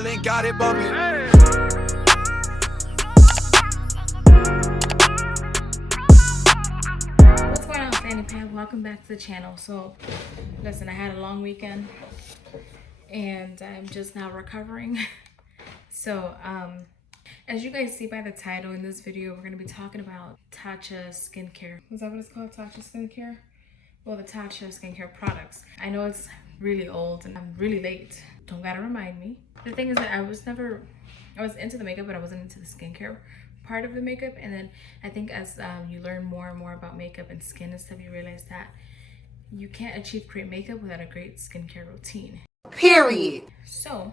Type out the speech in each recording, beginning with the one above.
still ain't got it, but me. What's going on, Fanny Pan? Welcome back to the channel. So, listen, I had a long weekend and I'm just now recovering. So, as you guys see by the title in this video, we're going to be talking about Tatcha skincare. Is that what it's called? Tatcha skincare? Well, the Tatcha skincare products. I know it's really old and I'm really late. Don't gotta remind me. The thing is that I was into the makeup, but I wasn't into the skincare part of the makeup. And then I think as you learn more and more about makeup and skin and stuff, you realize that you can't achieve great makeup without a great skincare routine. Period. So,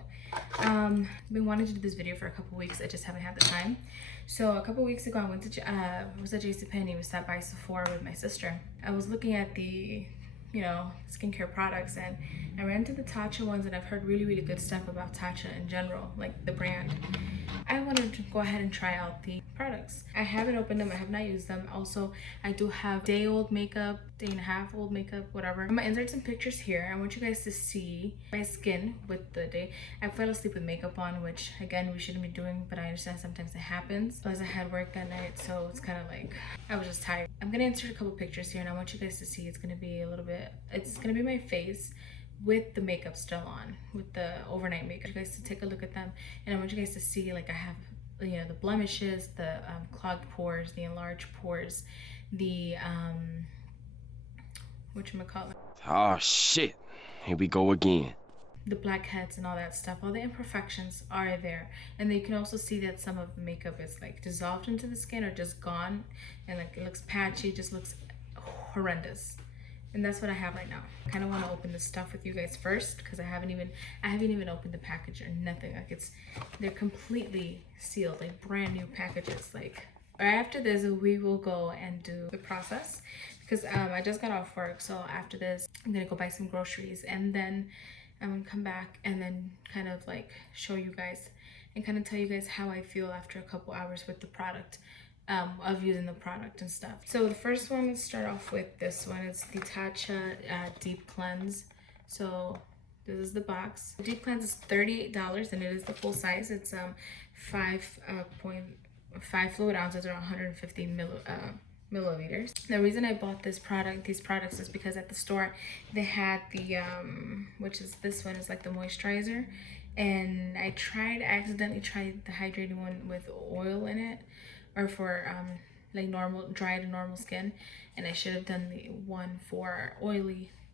I've been wanting to do this video for a couple weeks. I just haven't had the time. So a couple weeks ago, I went to was at JCPenney. We stopped by Sephora with my sister. I was looking at the, skincare products, and I ran into the Tatcha ones, and I've heard really good stuff about Tatcha in general, like the brand. I wanted to go ahead and try out the products. I haven't opened them, I have not used them. Also, I do have day-old makeup, day-and-a-half-old makeup, whatever. I'm gonna insert some pictures here. I want you guys to see my skin with the day. I fell asleep with makeup on, which again, we shouldn't be doing, but I understand sometimes it happens. Plus I had work that night, so it's kind of like, I was just tired. I'm gonna insert a couple pictures here, and I want you guys to see. It's gonna be a little bit, it's gonna be my face with the makeup still on, with the overnight makeup. I want you guys to take a look at them, and I want you guys to see, like, I have, the blemishes, the clogged pores, the enlarged pores, the whatchamacallit? Oh shit, here we go again. The blackheads and all that stuff, all the imperfections are there. And then you can also see that some of the makeup is like dissolved into the skin or just gone, and like it looks patchy, just looks horrendous. And that's what I have right now. I kind of want to open this stuff with you guys first, because I haven't even opened the package or nothing. Like they're completely sealed, like brand new packages. Like right after this, we will go and do the process, because I just got off work. So after this, I'm gonna go buy some groceries, and then I'm gonna come back and then kind of like show you guys and kind of tell you guys how I feel after a couple hours with the product. Of using the product and stuff. So the first one, let's start off with this one. It's the Tatcha Deep Cleanse. So this is the box. The Deep Cleanse is $38, and it is the full size. It's 5.5 fluid ounces, or 150 milliliters. The reason I bought these products is because at the store they had the which is this one, is like the moisturizer, and I accidentally tried the hydrating one with oil in it, or for like dry to normal skin, and I should have done the one for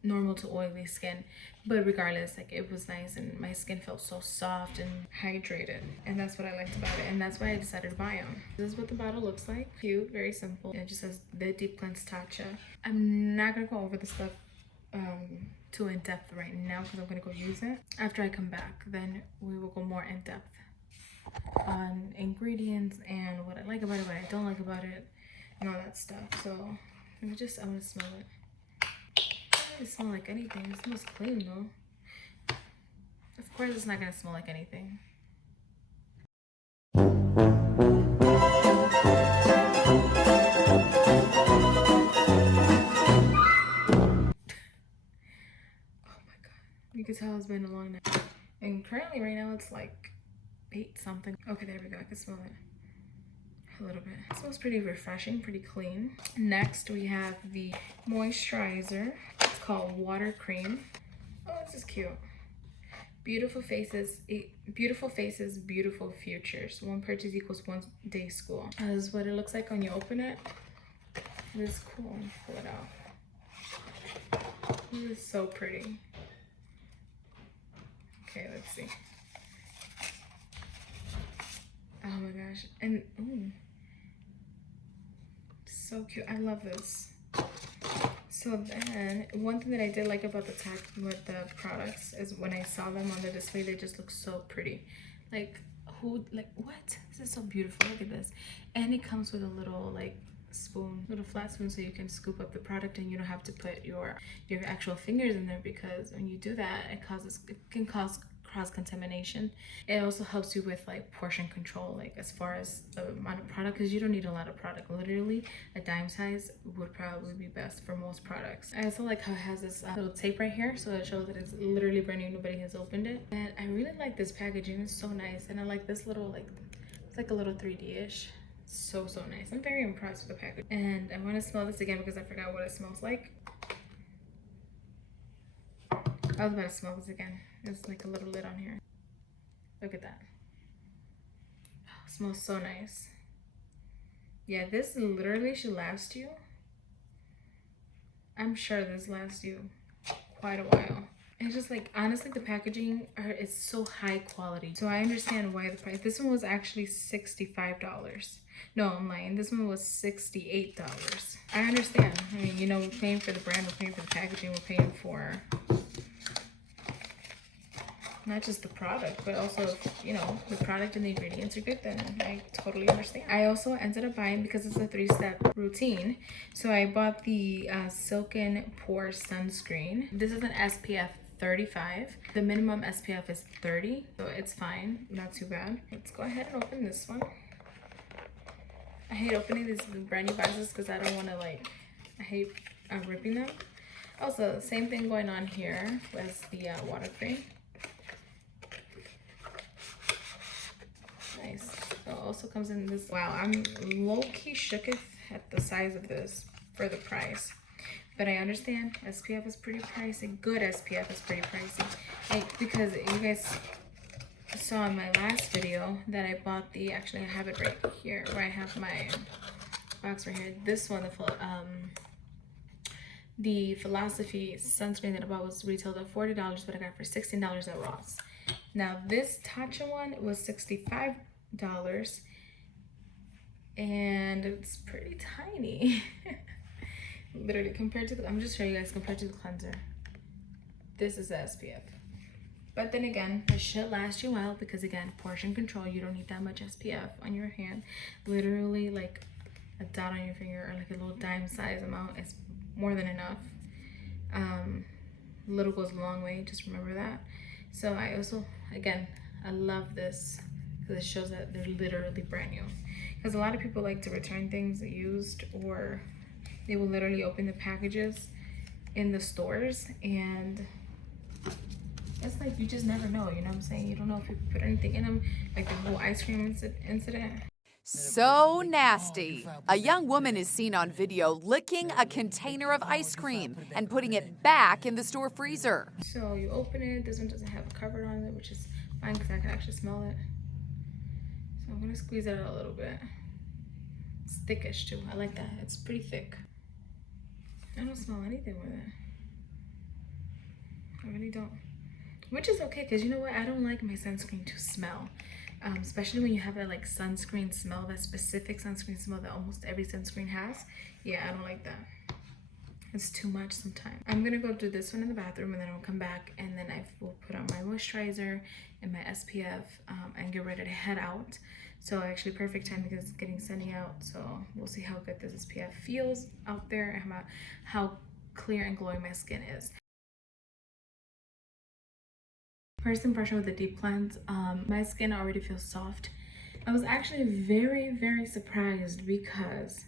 normal to oily skin. But regardless, like, it was nice, and my skin felt so soft and hydrated, and that's what I liked about it, and that's why I decided to buy them. This is what the bottle looks like. Cute, very simple, and it just says the Deep Cleanse Tatcha. I'm not gonna go over the stuff too in depth right now, because I'm gonna go use it. After I come back, then we will go more in depth on ingredients and what I like about it, what I don't like about it, and all that stuff. So I'm gonna smell it. It doesn't smell like anything. It smells clean though. Of course it's not gonna smell like anything. Oh my god. You can tell it's been a long night. And currently right now it's like 8 something. Okay, there we go. I can smell it a little bit. It smells pretty refreshing, pretty clean. Next, we have the moisturizer. It's called Water Cream. Oh, this is cute. Beautiful faces, beautiful futures. One purchase equals one day school. This is what it looks like when you open it. It is cool. Pull it out. This is so pretty. Okay, let's see. Oh my gosh, and ooh, so cute. I love this. So then, one thing that I did like about the products is when I saw them on the display, they just look so pretty. Like, what? This is so beautiful. Look at this. And it comes with a little like flat spoon, so you can scoop up the product, and you don't have to put your actual fingers in there, because when you do that, it can cause cross contamination. It also helps you with like portion control, like as far as the amount of product, because you don't need a lot of product. Literally a dime size would probably be best for most products. I also like how it has this little tape right here, so it shows that it's literally brand new, nobody has opened it. And I really like this packaging, it's so nice. And I like this little, like, it's like a little 3D-ish. So nice. I'm very impressed with the package. And I want to smell this again because I forgot what it smells like. I was about to smell this again. There's like a little lid on here. Look at that. Oh, it smells so nice. Yeah, this literally should last you. I'm sure this lasts you quite a while. It's just like, honestly, the packaging is so high quality. So I understand why the price. This one was actually $65. No, I'm lying. This one was $68. I understand. I mean, you know, we're paying for the brand, we're paying for the packaging, we're paying for not just the product, but also, you know, the product and the ingredients are good, then I totally understand. I also ended up buying, because it's a 3-step routine, so I bought the Silken Pore Sunscreen. This is an SPF 35. The minimum SPF is 30, so it's fine, not too bad. Let's go ahead and open this one. I hate opening these brand new boxes because I don't want to, like, I hate ripping them. Also, same thing going on here as the water cream. Nice. So it also comes in this. Wow, I'm low-key shooketh at the size of this for the price. But I understand SPF is pretty pricey. Good SPF is pretty pricey. Because you guys saw in my last video that I bought the, actually I have it right here where I have my box right here. This one, the Philosophy sunscreen that I bought was retailed at $40, but I got it for $16 at Ross. Now this Tatcha one was $65, and it's pretty tiny. Literally, compared to the, I'm just showing you guys, compared to the cleanser, this is the SPF. But then again, it should last you well because, again, portion control, you don't need that much SPF on your hand. Literally, like a dot on your finger or like a little dime size amount is more than enough. Little goes a long way, just remember that. So I also, again, I love this because it shows that they're literally brand new. Because a lot of people like to return things used, or they will literally open the packages in the stores, and it's like you just never know, you know what I'm saying? You don't know if you put anything in them, like the whole ice cream incident. So nasty. A young woman is seen on video licking a container of ice cream and putting it back in the store freezer. So you open it, this one doesn't have a cover on it, which is fine because I can actually smell it. So I'm gonna squeeze it out a little bit. It's thickish too, I like that, it's pretty thick. I don't smell anything with it. I really don't. Which is okay, because you know what? I don't like my sunscreen to smell. Especially when you have that like sunscreen smell, that specific sunscreen smell that almost every sunscreen has. Yeah, I don't like that. It's too much sometimes. I'm gonna go do this one in the bathroom, and then I'll come back, and then I will put on my moisturizer and my SPF and get ready to head out. So actually perfect time because it's getting sunny out. So we'll see how good this SPF feels out there and how clear and glowing my skin is. First impression with the deep cleanse, my skin already feels soft. I was actually very surprised because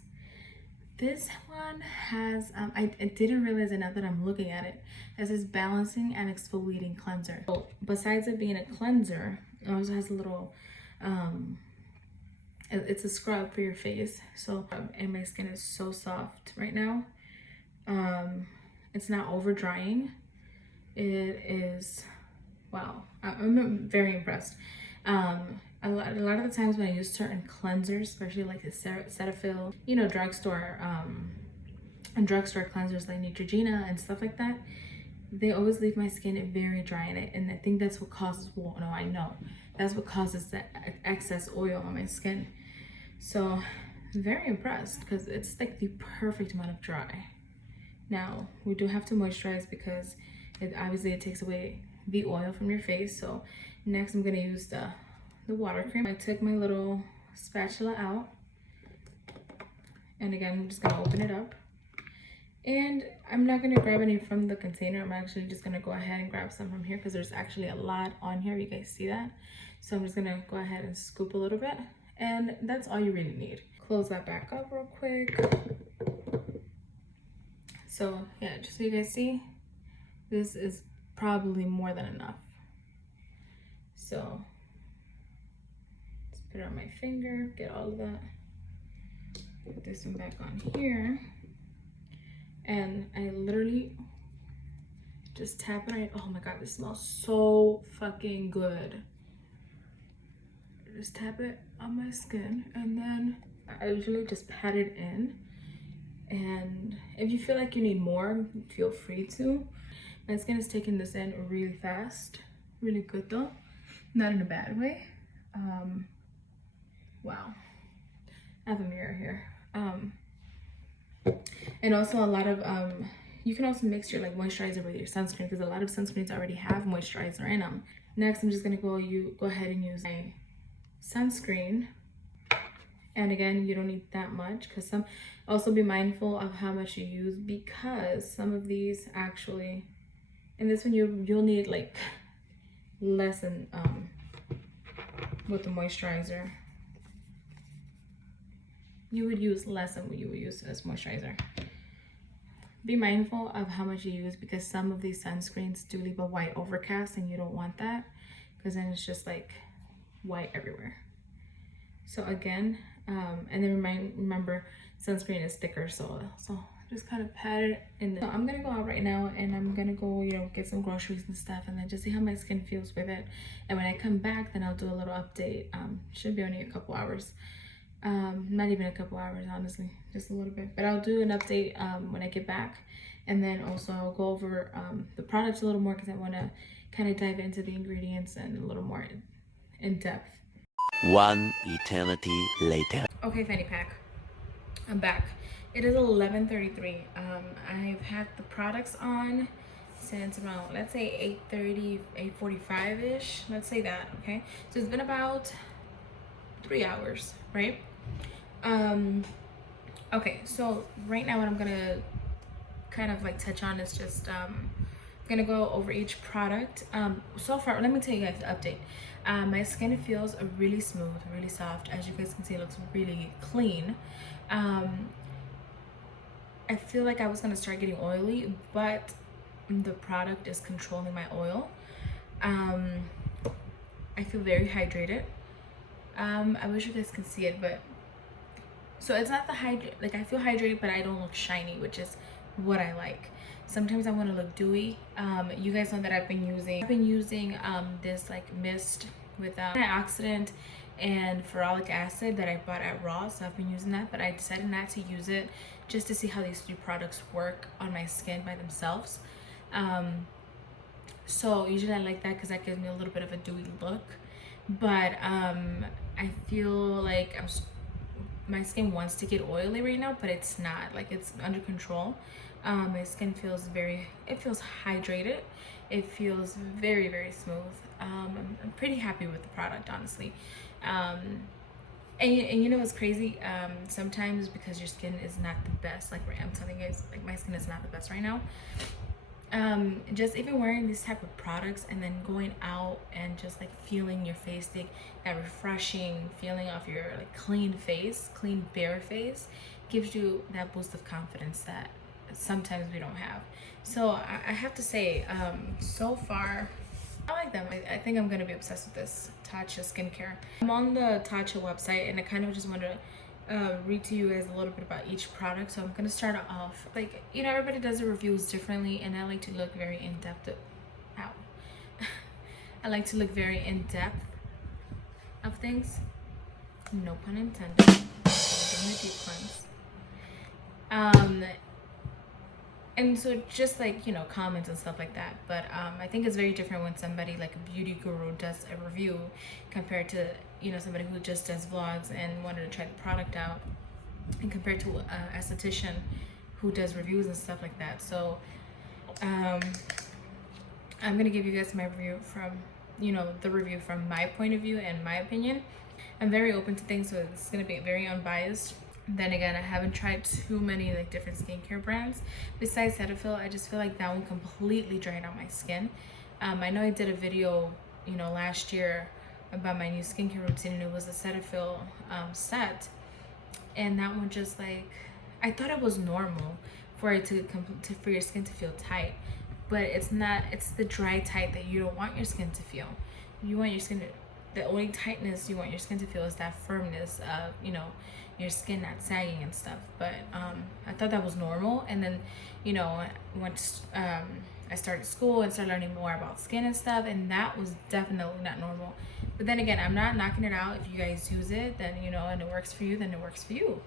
this one has, I didn't realize it now that I'm looking at it, it says balancing and exfoliating cleanser. So besides it being a cleanser, it also has a little, it's a scrub for your face. So, and my skin is so soft right now. It's not over drying. It is, wow, I'm very impressed. A lot of the times when I use certain cleansers, especially like the Cetaphil, you know, drugstore and drugstore cleansers like Neutrogena and stuff like that, they always leave my skin very dry, and I think that's what causes, well, no, I know that's what causes the excess oil on my skin. So very impressed because it's like the perfect amount of dry. Now we do have to moisturize because it takes away the oil from your face. So next I'm gonna use the water cream. I took my little spatula out, and again I'm just gonna open it up, And I'm not gonna grab any from the container. I'm actually just gonna go ahead and grab some from here because there's actually a lot on here. You guys see that? So I'm just gonna go ahead and scoop a little bit, and that's all you really need. Close that back up real quick. So yeah, just so you guys see, this is probably more than enough. So let's put it on my finger, get all of that. Put this one back on here. And I literally just tap it on. Oh my god, this smells so fucking good. Just tap it on my skin, and then I usually just pat it in. And if you feel like you need more, feel free to. My skin is taking this in really fast. Really good though. Not in a bad way. Wow. I have a mirror here. And also a lot of you can also mix your like moisturizer with your sunscreen, because a lot of sunscreens already have moisturizer in them. Next, I'm just gonna go ahead and use my sunscreen. And again, you don't need that much, because also be mindful of how much you use, because some of these actually, and this one you'll need like less than with the moisturizer. You would use less than what you would use as moisturizer. Be mindful of how much you use, because some of these sunscreens do leave a white overcast, and you don't want that, because then it's just like white everywhere. So again, and then remember sunscreen is thicker, so just kind of pat it in. So I'm gonna go out right now, and I'm gonna go get some groceries and stuff, and then just see how my skin feels with it. And when I come back, then I'll do a little update. Should be only a couple hours. Not even a couple hours, honestly, just a little bit, but I'll do an update when I get back. And then also I'll go over the products a little more, because I want to kind of dive into the ingredients and a little more in depth. One eternity later. Okay, fanny pack, I'm back. It is 11:33. I've had the products on since around, let's say 8:30, 8:45 ish, let's say that. Okay, so it's been about 3 hours, right? Okay, so right now what I'm gonna kind of like touch on is just gonna go over each product. So far, let me tell you guys the update. My skin feels really smooth, really soft. As you guys can see, it looks really clean. I feel like I was gonna start getting oily, but the product is controlling my oil. I feel very hydrated. I wish you guys can see it, but so it's not the like I feel hydrated, but I don't look shiny, which is what I like. Sometimes I want to look dewy. You guys know that I've been using this like mist with antioxidant and ferulic acid that I bought at Raw, so I've been using that, but I decided not to use it just to see how these 3 products work on my skin by themselves. So usually I like that because that gives me a little bit of a dewy look, but I feel like my skin wants to get oily right now, but it's not. Like, it's under control. My skin feels hydrated. It feels very, very smooth. I'm pretty happy with the product, honestly. And you know what's crazy? Sometimes because your skin is not the best, like I'm telling you guys, like my skin is not the best right now. Just even wearing these type of products and then going out and just like feeling your face, that refreshing feeling of your like clean bare face, gives you that boost of confidence that sometimes we don't have. So I have to say, so far I like them. I think I'm gonna be obsessed with this Tatcha skincare. I'm on the Tatcha website, and I kind of just want to read to you guys a little bit about each product. So I'm gonna start off, like, you know, everybody does the reviews differently, and I like to look very in-depth. I like to look very in-depth of things. No pun intended. Doing the deep cleanse. And so just like, you know, comments and stuff like that. But I think it's very different when somebody like a beauty guru does a review compared to, you know, somebody who just does vlogs and wanted to try the product out, and compared to an esthetician who does reviews and stuff like that. So I'm gonna give you guys my review from, you know, the review from my point of view and my opinion. I'm very open to things, so it's gonna be very unbiased. Then again, I haven't tried too many like different skincare brands. Besides Cetaphil, I just feel like that one completely dried out my skin. I know I did a video, you know, last year about my new skincare routine, and it was a Cetaphil set, and that one just like, I thought it was normal for it for your skin to feel tight, but it's not. It's the dry tight that you don't want your skin to feel. You want your skin to, the only tightness you want your skin to feel is that firmness of, you know, your skin not sagging and stuff. But I thought that was normal, and then, you know, once I started school and started learning more about skin and stuff, and that was definitely not normal. But then again, I'm not knocking it out. If you guys use it, then, you know, and it works for you, then it works for you.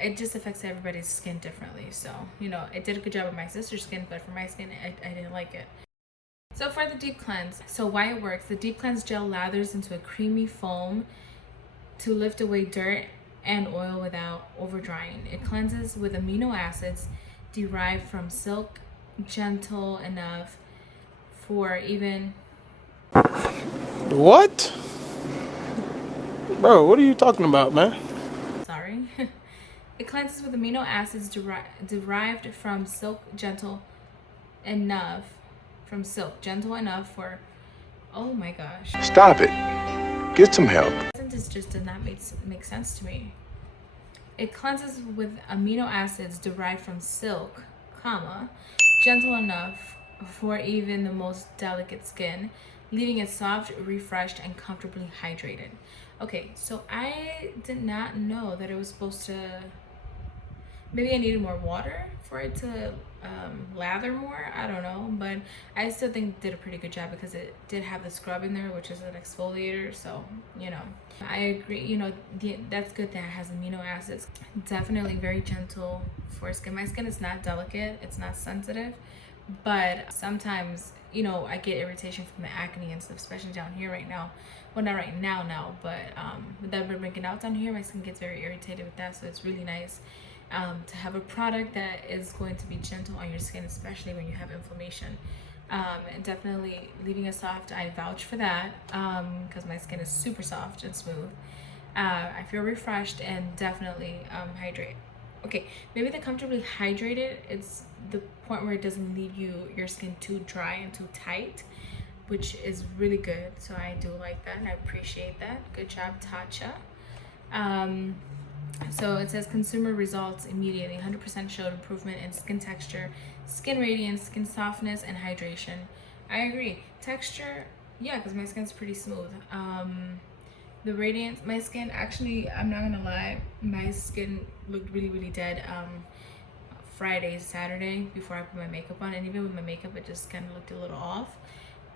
It just affects everybody's skin differently. So, you know, it did a good job with my sister's skin, but for my skin, I didn't like it. So for the deep cleanse, so why it works, the deep cleanse gel lathers into a creamy foam to lift away dirt and oil without over drying. It cleanses with amino acids derived from silk, gentle enough for even... What? Bro, what are you talking about, man? Sorry. It cleanses with amino acids derived from silk, gentle enough for... Oh my gosh. Stop it. Get some help. This just did not make sense to me. It cleanses with amino acids derived from silk, comma, gentle enough for even the most delicate skin, leaving it soft, refreshed, and comfortably hydrated. Okay, so I did not know that it was supposed to... Maybe I needed more water for it to lather more. I don't know, but I still think it did a pretty good job because it did have the scrub in there, which is an exfoliator. So, you know, I agree. You know, that's good that it has amino acids. Definitely very gentle for skin. My skin is not delicate. It's not sensitive, but sometimes, you know, I get irritation from the acne and stuff, especially down here right now. Well, not right now, but with that been breaking out down here, my skin gets very irritated with that. So it's really nice to have a product that is going to be gentle on your skin, especially when you have inflammation. And definitely leaving it soft, I vouch for that because my skin is super soft and smooth. I feel refreshed and definitely hydrate. Okay, maybe the comfortably hydrated, it's the point where it doesn't leave your skin too dry and too tight, which is really good. So I do like that and I appreciate that. Good job, Tatcha. So it says consumer results immediately. 100% showed improvement in skin texture, skin radiance, skin softness, and hydration. I agree. Texture, yeah, because my skin's pretty smooth. The radiance, my skin, actually, I'm not gonna lie, my skin looked really, really dead Friday, Saturday, before I put my makeup on, and even with my makeup, it just kind of looked a little off.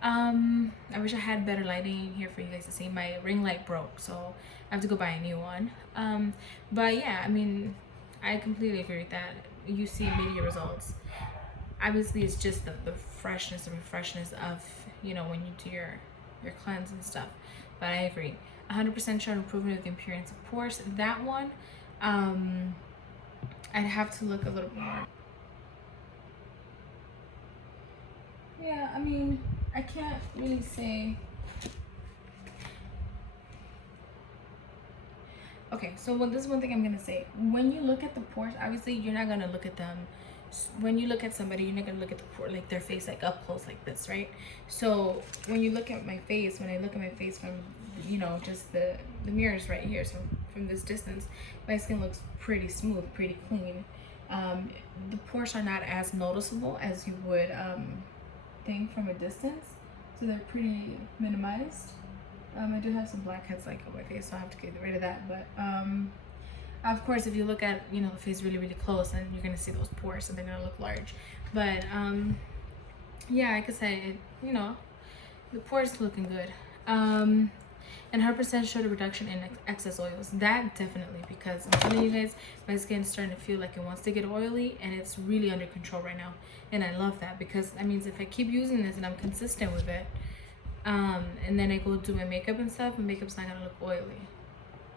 I wish I had better lighting here for you guys to see. My ring light broke, so I have to go buy a new one. But yeah, I mean, I completely agree with that. You see immediate results. Obviously, it's just the freshness, the refreshness of, you know, when you do your cleanse and stuff. But I agree. 100% showed improvement with the appearance of pores. That one, I'd have to look a little bit more. Yeah, I mean, I can't really say. Okay, so this is one thing I'm gonna say. When you look at the pores, obviously you're not gonna look at them. When you look at somebody, you're not gonna look at the pore, like their face, like up close, like this, right? So when you look at my face, when I look at my face from, you know, just the mirrors right here, so from this distance, my skin looks pretty smooth, pretty clean. The pores are not as noticeable as you would think from a distance, so they're pretty minimized. I do have some blackheads like on my face, so I have to get rid of that. But of course, if you look at, you know, the face really, really close, then you're gonna see those pores, and they're gonna look large. But yeah, I could say, you know, the pores looking good. And 100% showed a reduction in excess oils. That definitely, because I'm telling you guys, my skin is starting to feel like it wants to get oily, and it's really under control right now. And I love that, because that means if I keep using this and I'm consistent with it, and then I go do my makeup and stuff, my makeup's not gonna look oily,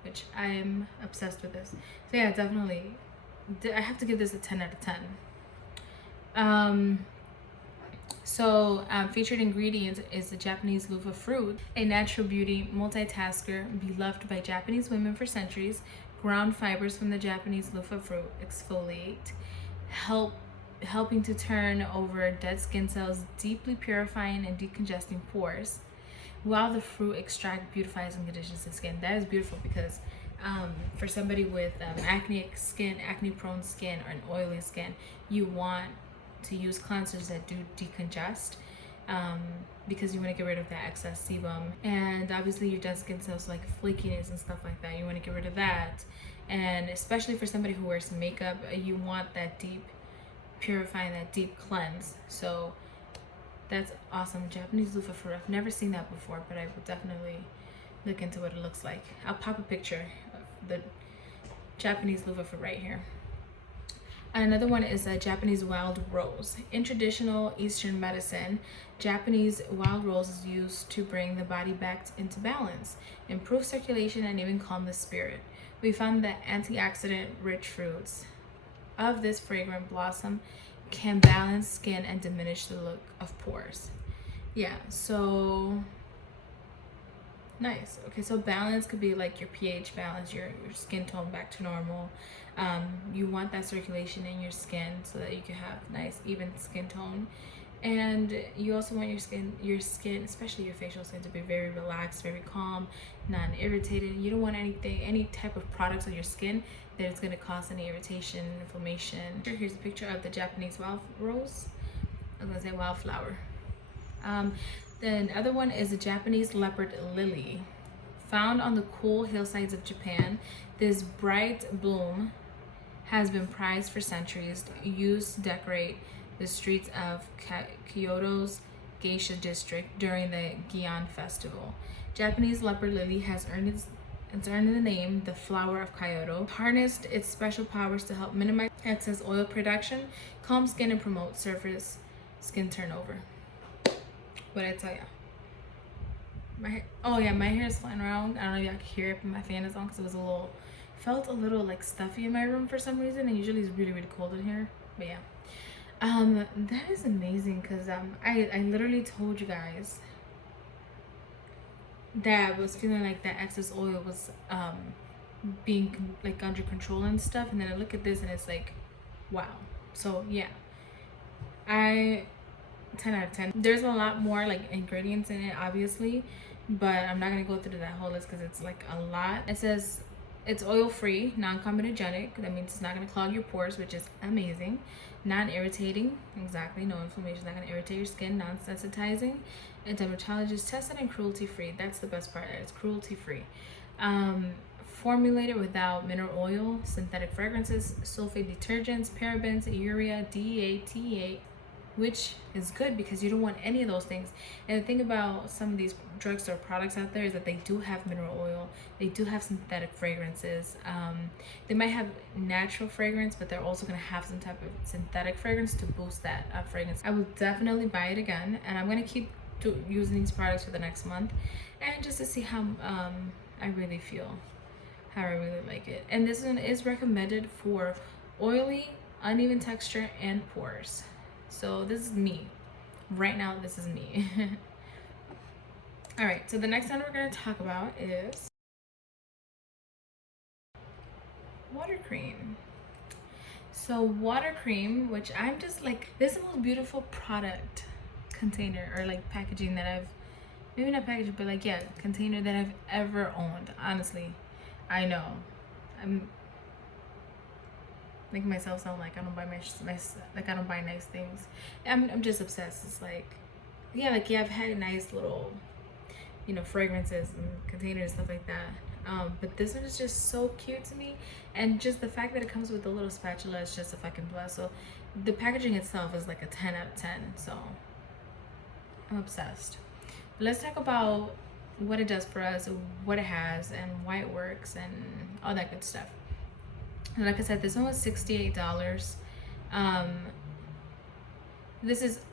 which I'm obsessed with this. So yeah, definitely, I have to give this a 10 out of 10. Featured ingredients is the Japanese loofah fruit, a natural beauty multitasker beloved by Japanese women for centuries. ground fibers from the Japanese loofah fruit exfoliate, helping to turn over dead skin cells, deeply purifying and decongesting pores, while the fruit extract beautifies and conditions the skin. That is beautiful because for somebody with acne prone skin or an oily skin, you want to use cleansers that do decongest, because you want to get rid of that excess sebum, and obviously your dead skin cells like flakiness and stuff like that, you want to get rid of that. And especially for somebody who wears makeup, you want that deep purifying, that deep cleanse. So that's awesome. Japanese loofah fruit, I've never seen that before, but I will definitely look into what it looks like. I'll pop a picture of the Japanese loofah fruit right here. Another one is a Japanese wild rose. In traditional Eastern medicine, Japanese wild rose is used to bring the body back into balance, improve circulation, and even calm the spirit. We found that antioxidant-rich fruits of this fragrant blossom can balance skin and diminish the look of pores. Yeah, so nice. Okay, so balance could be like your pH balance, your skin tone back to normal. You want that circulation in your skin so that you can have nice even skin tone, and you also want your skin, especially your facial skin, to be very relaxed, very calm, non-irritated. You don't want any type of products on your skin that is going to cause any irritation, inflammation. Here's a picture of the Japanese wild rose. I was gonna say wildflower. The other one is a Japanese leopard lily. Found on the cool hillsides of Japan, this bright bloom has been prized for centuries, used to decorate the streets of Kyoto's Geisha district during the Gion festival. Japanese leopard lily has earned the name the flower of Kyoto, harnessed its special powers to help minimize excess oil production, calm skin, and promote surface skin turnover. What did I tell ya? My hair is flying around. I don't know if y'all can hear it, but my fan is on because it felt a little like stuffy in my room for some reason, and usually it's really, really cold in here. But yeah, that is amazing because I literally told you guys that I was feeling like that excess oil was being like under control and stuff, and then I look at this and it's like, wow. So yeah, 10 out of 10. There's a lot more like ingredients in it, obviously, but I'm not gonna go through that whole list because it's like a lot. It says it's oil-free, non-comedogenic. That means it's not gonna clog your pores, which is amazing. Non-irritating, exactly, no inflammation, not gonna irritate your skin. Non-sensitizing, and dermatologist tested, and cruelty-free. That's the best part, it's cruelty-free. Formulated without mineral oil, synthetic fragrances, sulfate detergents, parabens, urea, DEA, TEA, which is good because you don't want any of those things. And the thing about some of these drugstore products out there is that they do have mineral oil, they do have synthetic fragrances. They might have natural fragrance, but they're also going to have some type of synthetic fragrance to boost that fragrance. I will definitely buy it again, and I'm going to keep using these products for the next month, and just to see how I really feel, how I really like it. And this one is recommended for oily, uneven texture, and pores. So this is me. Right now, this is me. All right, so the next one we're going to talk about is water cream. So water cream, which I'm just like, this is the most beautiful product container or like packaging that I've, maybe not packaging, but like, yeah, container that I've ever owned. Honestly, I know. I'm making myself sound like I don't buy I don't buy nice things. I'm just obsessed. It's like, yeah, I've had nice little, fragrances and containers, stuff like that. But this one is just so cute to me, and just the fact that it comes with a little spatula is just a fucking plus. So the packaging itself is like a 10 out of 10. So I'm obsessed. But let's talk about what it does for us, what it has, and why it works, and all that good stuff. And like I said, this one was $68.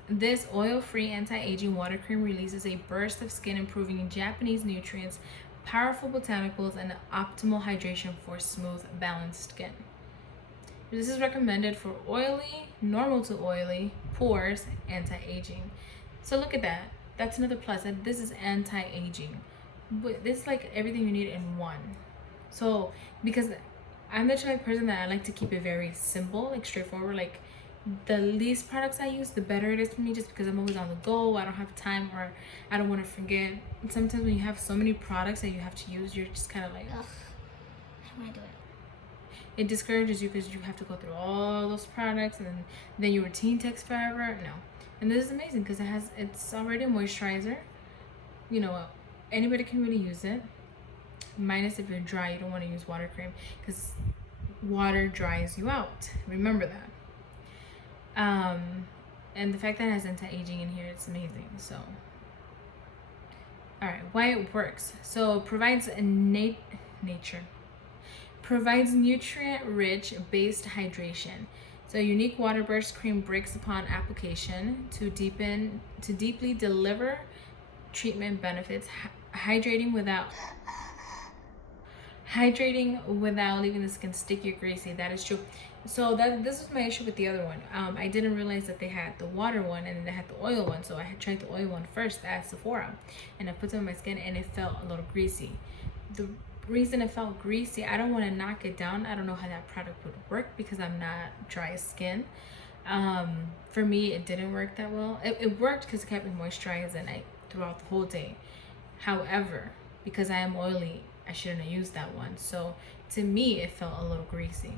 This oil-free anti-aging water cream releases a burst of skin-improving Japanese nutrients, powerful botanicals, and optimal hydration for smooth, balanced skin. This is recommended for oily, normal to oily, pores, anti-aging. So look at that. That's another plus. That this is anti-aging. But this is like everything you need in one. So because I'm the type of person that I like to keep it very simple, like straightforward. Like the least products I use, the better it is for me, just because I'm always on the go. I don't have time, or I don't want to forget. And sometimes when you have so many products that you have to use, you're just kind of like, ugh, how do I do it? It discourages you because you have to go through all those products, and then your routine takes forever. No. And this is amazing because it's already a moisturizer. You know, anybody can really use it. Minus if you're dry, you don't want to use water cream because water dries you out. Remember that. And the fact that it has anti-aging in here, it's amazing. So, all right, why it works. So, provides provides nutrient-rich based hydration. So, unique water burst cream breaks upon application to deeply deliver treatment benefits, hydrating without leaving the skin sticky or greasy. That is true. So this was my issue with the other one. I didn't realize that they had the water one and they had the oil one. So I had tried the oil one first at Sephora, and I put some on my skin and it felt a little greasy. The reason it felt greasy, I don't want to knock it down. I don't know how that product would work because I'm not dry skin. For me, it didn't work that well. It worked because it kept me moisturized and throughout the whole day. However, because I am oily, I shouldn't have used that one. So to me, it felt a little greasy.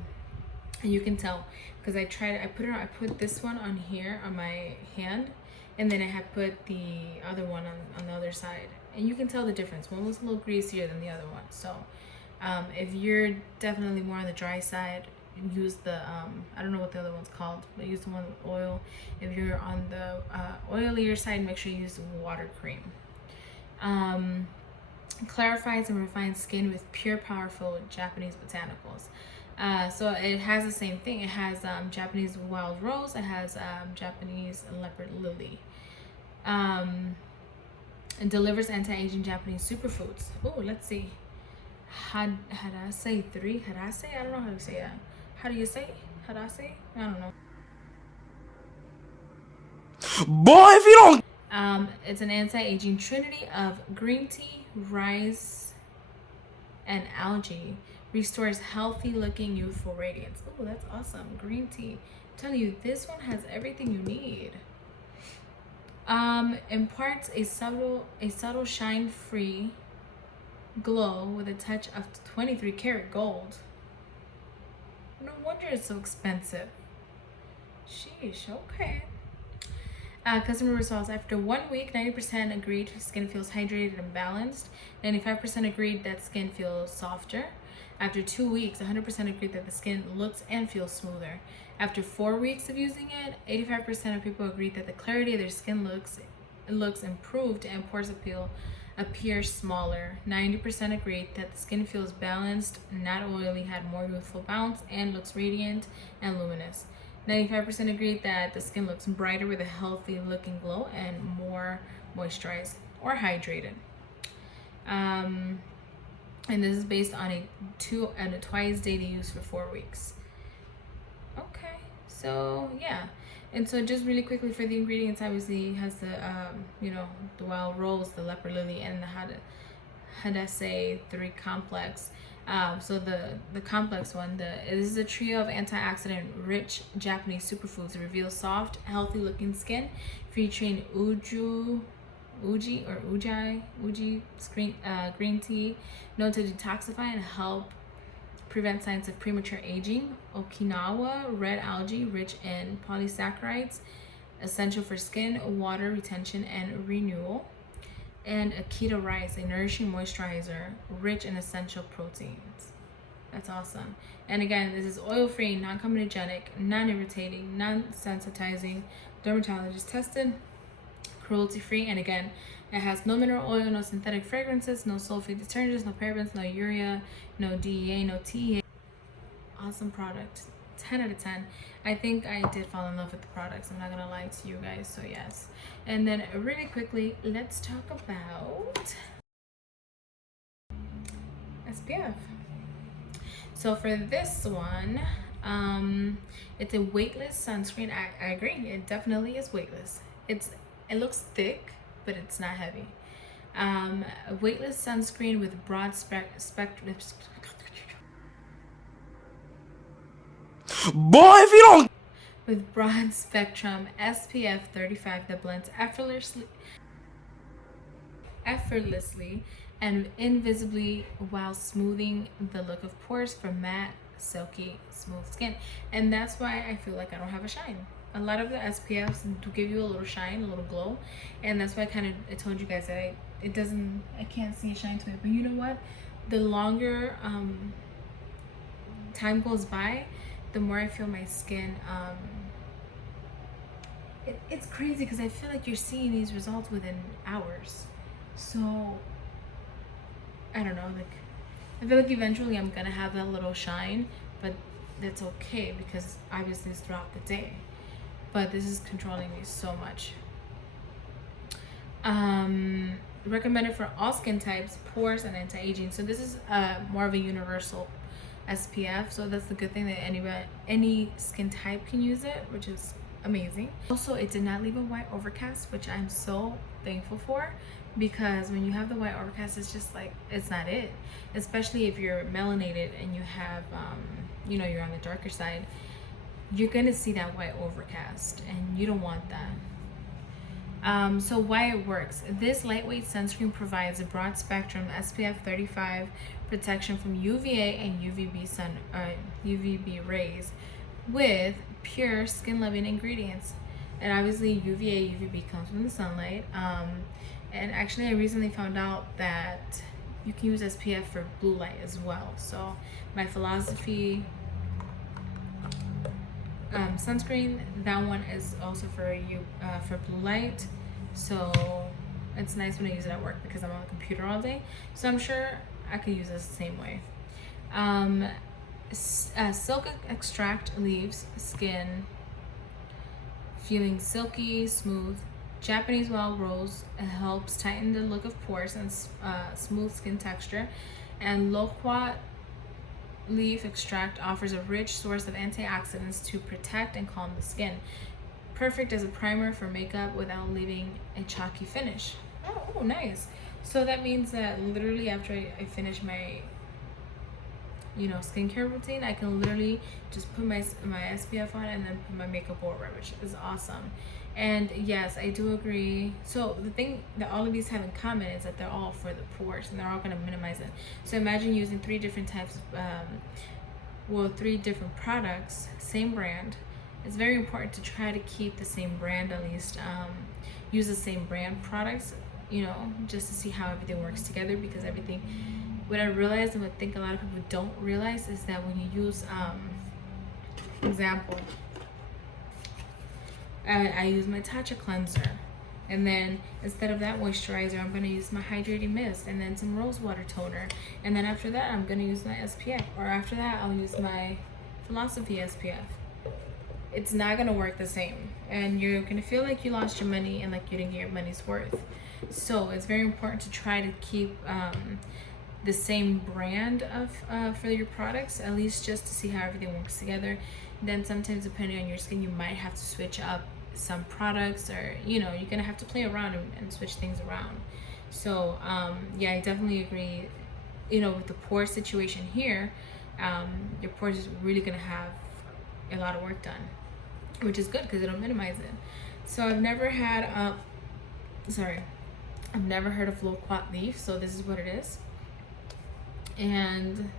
And you can tell because I put this one on here on my hand, and then I had put the other one on the other side, and you can tell the difference. One was a little greasier than the other one. So if you're definitely more on the dry side, use the I don't know what the other one's called, but use the one with oil. If you're on the oilier side, make sure you use water cream. Clarifies and refines skin with pure, powerful Japanese botanicals. So it has the same thing. It has Japanese wild rose. It has Japanese leopard lily. It delivers anti-aging Japanese superfoods. Oh, let's see. Hadase 3. Hadase? I don't know how to say that. How do you say Hadase? I don't know. Boy, if you don't... It's an anti-aging trinity of green tea, rice, and algae. Restores healthy looking youthful radiance. Oh, that's awesome. Green tea. I'm telling you, this one has everything you need. Imparts a subtle shine-free glow with a touch of 23 karat gold. No wonder it's so expensive. Sheesh, okay. Customer results. After 1 week, 90% agreed skin feels hydrated and balanced. 95% agreed that skin feels softer. After 2 weeks, 100% agreed that the skin looks and feels smoother. After 4 weeks of using it, 85% of people agreed that the clarity of their skin looks improved and pores appear smaller. 90% agreed that the skin feels balanced, not oily, had more youthful bounce, and looks radiant and luminous. 95% agreed that the skin looks brighter with a healthy looking glow and more moisturized or hydrated. And this is based on a twice daily use for 4 weeks. Okay, so yeah. And so just really quickly for the ingredients, obviously it has the the wild rose, the leopard lily, and the Hadase 3 complex. So the complex one, this is a trio of antioxidant-rich Japanese superfoods that reveal soft, healthy-looking skin, featuring uji green tea, known to detoxify and help prevent signs of premature aging. Okinawa red algae, rich in polysaccharides, essential for skin, water retention, and renewal. And Akita rice, a nourishing moisturizer, rich in essential proteins. That's awesome. And again, this is oil-free, non-comedogenic, non-irritating, non-sensitizing, dermatologist tested, cruelty-free, and again, it has no mineral oil, no synthetic fragrances, no sulfate detergents, no parabens, no urea, no DEA, no TEA. Awesome product. 10 out of 10. I think I did fall in love with the products. I'm not gonna lie to you guys, so yes. And then really quickly, let's talk about SPF. So for this one, it's a weightless sunscreen. I agree, it definitely is weightless. It looks thick, but it's not heavy. A weightless sunscreen with broad spectrum. Boy, if you don't with broad spectrum SPF35 that blends effortlessly and invisibly while smoothing the look of pores for matte, silky, smooth skin. And that's why I feel like I don't have a shine. A lot of the SPFs do give you a little shine, a little glow, and that's why I told you guys that I can't see a shine to it. But you know what? The longer time goes by, the more I feel my skin. It's crazy because I feel like you're seeing these results within hours. So I don't know, like I feel like eventually I'm gonna have that little shine, but that's okay because obviously it's throughout the day. But this is controlling me so much. Recommended for all skin types, pores, and anti-aging. So this is more of a universal SPF, so that's the good thing that any skin type can use it, which is amazing. Also, it did not leave a white overcast, which I'm so thankful for, because when you have the white overcast, it's just like, it's not it. Especially if you're melanated and you have you know, you're on the darker side, you're gonna see that white overcast and you don't want that. So why it works: this lightweight sunscreen provides a broad spectrum SPF35 protection from UVA and UVB rays with pure skin loving ingredients. And obviously UVA, UVB comes from the sunlight. And actually I recently found out that you can use SPF for blue light as well. So my philosophy sunscreen, that one is also for blue light. So it's nice when I use it at work because I'm on the computer all day. So I'm sure I could use this the same way. Silken extract leaves skin feeling silky, smooth. Japanese wild rose helps tighten the look of pores and smooth skin texture. And loquat leaf extract offers a rich source of antioxidants to protect and calm the skin. Perfect as a primer for makeup without leaving a chalky finish. Oh, nice. So that means that literally after I finish my, you know, skincare routine, I can literally just put my SPF on and then put my makeup over, which is awesome. And yes, I do agree. So the thing that all of these have in common is that they're all for the pores and they're all going to minimize it. So imagine using three different types of, three different products, same brand. It's very important to try to keep the same brand, at least use the same brand products, you know, just to see how everything works together. Because everything, what I realized and what I think a lot of people don't realize is that when you use, example, I use my Tatcha cleanser, and then instead of that moisturizer, I'm going to use my hydrating mist and then some rose water toner, and then after that I'm going to use my SPF, or after that I'll use my Philosophy SPF. It's not going to work the same, and you're going to feel like you lost your money and like you didn't get your money's worth. So it's very important to try to keep the same brand of for your products, at least just to see how everything works together. Then sometimes, depending on your skin, you might have to switch up some products, or you know, you're gonna have to play around and switch things around. So yeah, I definitely agree. You know, with the pore situation here, your pores is really gonna have a lot of work done, which is good because it'll minimize it. So I've never had I've never heard of loquat leaf, so this is what it is. And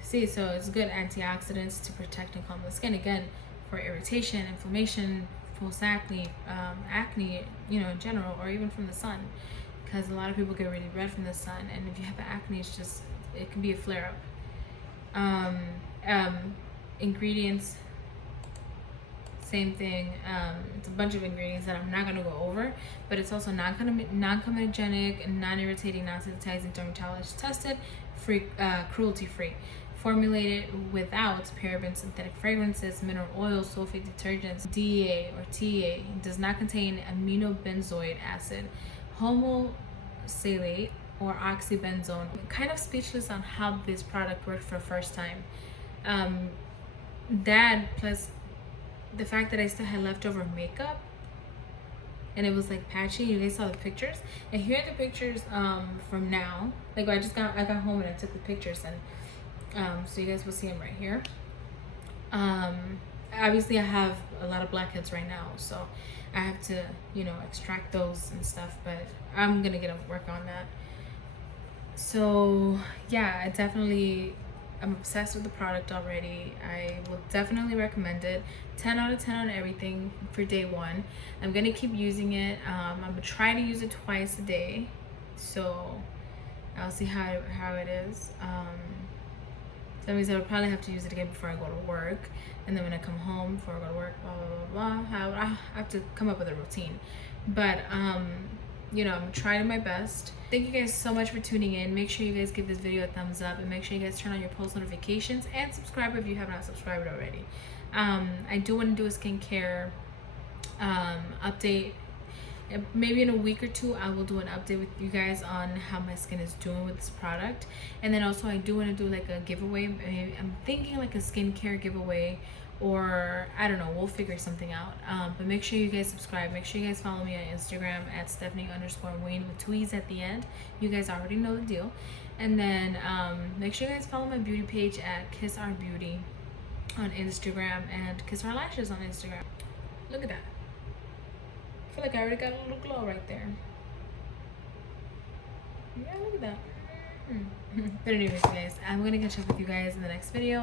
see, so it's good antioxidants to protect and calm the skin, again, for irritation, inflammation, post acne, acne, you know, in general, or even from the sun, because a lot of people get really red from the sun, and if you have acne, it's just, it can be a flare up. Ingredients, same thing. It's a bunch of ingredients that I'm not going to go over, but it's also non-comedogenic, non-irritating, non-sensitizing, dermatologist tested, free, cruelty-free, formulated without parabens, synthetic fragrances, mineral oils, sulfate detergents, DEA or TA, does not contain aminobenzoic acid, homosalate, or oxybenzone. I'm kind of speechless on how this product worked for the first time. That plus the fact that I still had leftover makeup and it was like patchy. You guys saw the pictures, and here are the pictures from now. Like I got home and I took the pictures, and so you guys will see them right here. Obviously I have a lot of blackheads right now, so I have to, you know, extract those and stuff, but I'm gonna get to work on that. So yeah, I'm obsessed with the product already. I will definitely recommend it. 10 out of 10 on everything for day one. I'm gonna keep using it. I'm gonna try to use it twice a day, so I'll see how it is. That means I would probably have to use it again before I go to work, and then when I come home before I go to work, blah blah blah blah. I have to come up with a routine, but you know, I'm trying my best. Thank you guys so much for tuning in. Make sure you guys give this video a thumbs up, and make sure you guys turn on your post notifications and subscribe if you have not subscribed already. I do want to do a skincare update. Maybe in a week or two I will do an update with you guys on how my skin is doing with this product. And then also I do want to do like a giveaway. I'm thinking like a skincare giveaway, or I don't know, we'll figure something out. But make sure you guys subscribe. Make sure you guys follow me on Instagram at Stephanie_Wayne with 2 E's at the end. You guys already know the deal. And then make sure you guys follow my beauty page at Kiss Our Beauty on Instagram and Kiss Our Lashes on Instagram. Look at that. I feel like I already got a little glow right there. Yeah, look at that. But anyways, guys, I'm gonna catch up with you guys in the next video.